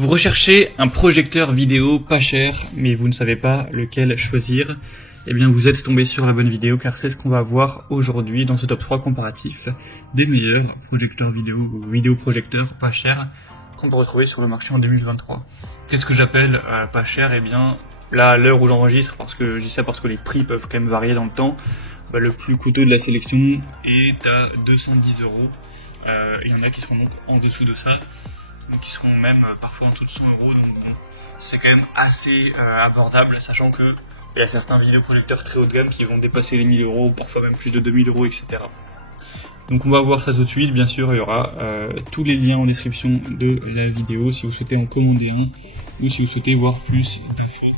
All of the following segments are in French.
Vous recherchez un projecteur vidéo pas cher, mais vous ne savez pas lequel choisir. Eh bien, vous êtes tombé sur la bonne vidéo, car c'est ce qu'on va voir aujourd'hui dans ce top 3 comparatif des meilleurs projecteurs vidéo ou vidéoprojecteurs pas chers qu'on peut retrouver sur le marché en 2023. Qu'est-ce que j'appelle pas cher? Eh bien, là, à l'heure où j'enregistre, parce que je dis ça parce que les prix peuvent quand même varier dans le temps, le plus coûteux de la sélection est à 210 €. Il y en a qui seront donc en dessous de ça, qui seront même parfois en dessous de 100 €, donc bon, c'est quand même assez abordable, sachant que il y a certains vidéoprojecteurs très haut de gamme qui vont dépasser les 1000 €, ou parfois même plus de 2000 €, etc. Donc on va voir ça tout de suite. Bien sûr, il y aura tous les liens en description de la vidéo si vous souhaitez en commander un, ou si vous souhaitez voir plus d'infos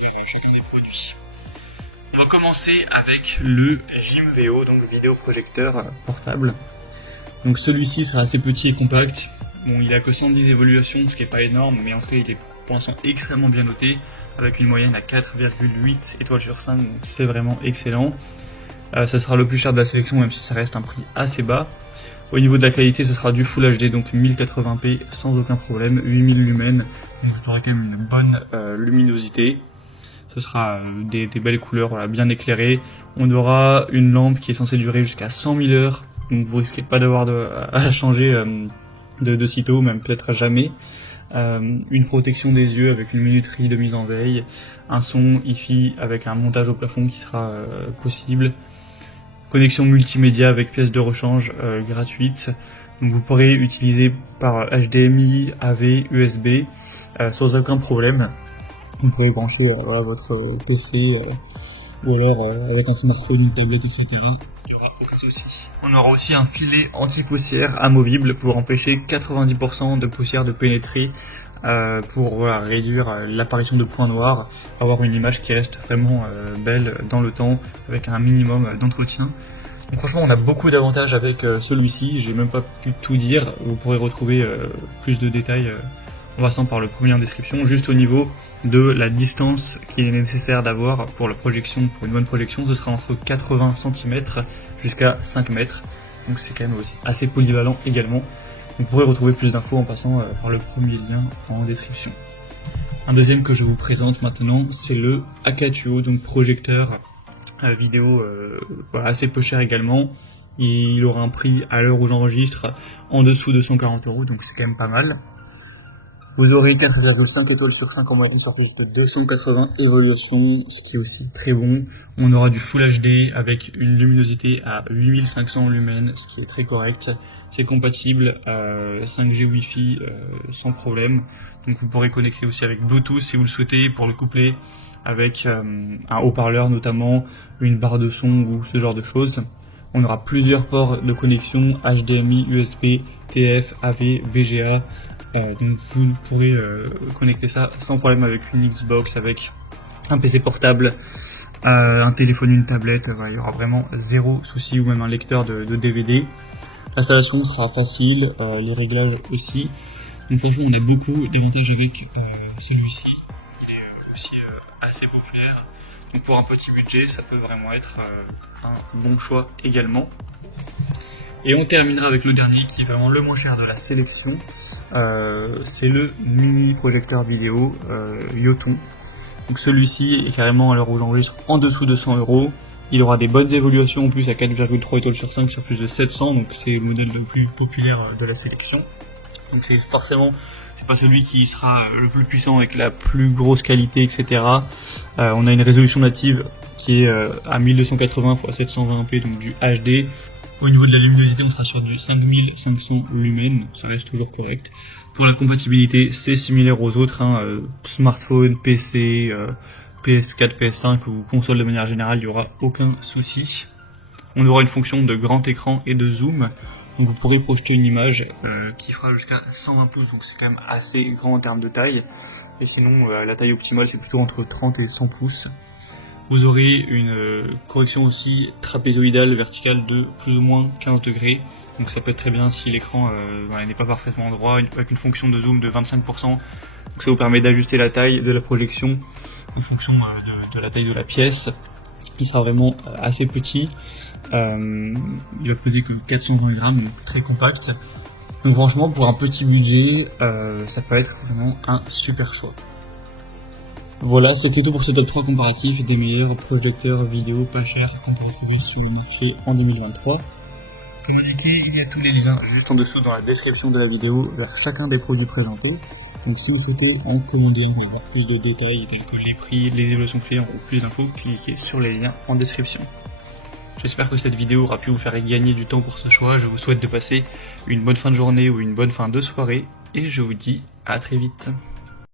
sur chacun des produits. On va commencer avec le Jimveo, donc vidéoprojecteur portable. Donc celui-ci sera assez petit et compact. Bon, il a que 110 évaluations, ce qui est pas énorme, mais en tout cas il est pour l'instant extrêmement bien noté, avec une moyenne à 4,8 étoiles sur 5, donc c'est vraiment excellent. Ce sera le plus cher de la sélection, même si ça reste un prix assez bas. Au niveau de la qualité, ce sera du Full HD, donc 1080p sans aucun problème, 8000 lumens, donc vous aurez quand même une bonne luminosité. Ce sera des belles couleurs, voilà, bien éclairées. On aura une lampe qui est censée durer jusqu'à 100 000 heures, donc vous risquez pas d'avoir à changer de sitôt, même peut-être jamais. Une protection des yeux avec une minuterie de mise en veille, un son hi-fi avec un montage au plafond qui sera possible, connexion multimédia avec pièces de rechange gratuite. Donc vous pourrez utiliser par HDMI, AV, USB sans aucun problème. Vous pourrez brancher votre PC ou alors avec un smartphone, une tablette, etc. Il n'y aura aucun souci. On aura aussi un filet anti-poussière amovible pour empêcher 90% de poussière de pénétrer, pour réduire l'apparition de points noirs, avoir une image qui reste vraiment belle dans le temps avec un minimum d'entretien. Donc franchement, on a beaucoup d'avantages avec celui-ci. J'ai même pas pu tout dire. Vous pourrez retrouver plus de détails en passant par le premier en description. Juste au niveau de la distance qu'il est nécessaire d'avoir pour la projection, pour une bonne projection, ce sera entre 80 cm jusqu'à 5 mètres. Donc c'est quand même aussi assez polyvalent également. Vous pourrez retrouver plus d'infos en passant par le premier lien en description. Un deuxième que je vous présente maintenant, c'est le Akatuo, donc projecteur vidéo assez peu cher également. Il aura un prix à l'heure où j'enregistre en dessous de 140 €, donc c'est quand même pas mal. Vous aurez 4,5 étoiles sur 5 en moyenne sur plus de 280 évaluations, ce qui est aussi très bon. On aura du Full HD avec une luminosité à 8500 lumens, ce qui est très correct. C'est compatible à 5G Wi-Fi sans problème. Donc vous pourrez connecter aussi avec Bluetooth si vous le souhaitez, pour le coupler avec un haut-parleur notamment, une barre de son ou ce genre de choses. On aura plusieurs ports de connexion, HDMI, USB, TF, AV, VGA. Donc vous pourrez connecter ça sans problème avec une Xbox, avec un PC portable, un téléphone, une tablette. Il y aura vraiment zéro souci, ou même un lecteur de DVD. L'installation sera facile, les réglages aussi. Donc franchement, on a beaucoup d'avantages avec celui-ci. Il est aussi assez populaire. Donc pour un petit budget, ça peut vraiment être un bon choix également. Et on terminera avec le dernier, qui est vraiment le moins cher de la sélection. C'est le mini projecteur vidéo Yoton. Donc celui-ci est carrément, à l'heure où j'enregistre, en dessous de 100 €. Il aura des bonnes évaluations en plus, à 4,3 étoiles sur 5 sur plus de 700, donc c'est le modèle le plus populaire de la sélection. Donc c'est forcément, c'est pas celui qui sera le plus puissant avec la plus grosse qualité, etc. On a une résolution native qui est à 1280 x 720p, donc du HD. Au niveau de la luminosité, on sera sur du 5500 lumens, ça reste toujours correct. Pour la compatibilité, c'est similaire aux autres, smartphone, PC, PS4, PS5 ou console de manière générale, il n'y aura aucun souci. On aura une fonction de grand écran et de zoom, donc vous pourrez projeter une image qui fera jusqu'à 120 pouces, donc c'est quand même assez grand en termes de taille. Et sinon, la taille optimale, c'est plutôt entre 30 et 100 pouces. Vous aurez une correction aussi trapézoïdale verticale de plus ou moins 15 degrés. Donc ça peut être très bien si l'écran n'est pas parfaitement droit, avec une fonction de zoom de 25%. Donc ça vous permet d'ajuster la taille de la projection en fonction de la taille de la pièce. Il sera vraiment assez petit. Il va peser que 420 grammes, donc très compact. Donc franchement, pour un petit budget, ça peut être vraiment un super choix. Voilà, c'était tout pour ce top 3 comparatif des meilleurs projecteurs vidéo pas chers qu'on peut retrouver sur le marché en 2023. Comme indiqué, il y a tous les liens juste en dessous dans la description de la vidéo vers chacun des produits présentés. Donc si vous souhaitez en commander un pour avoir plus de détails tels que les prix, les évolutions clients ou plus d'infos, cliquez sur les liens en description. J'espère que cette vidéo aura pu vous faire gagner du temps pour ce choix. Je vous souhaite de passer une bonne fin de journée ou une bonne fin de soirée et je vous dis à très vite.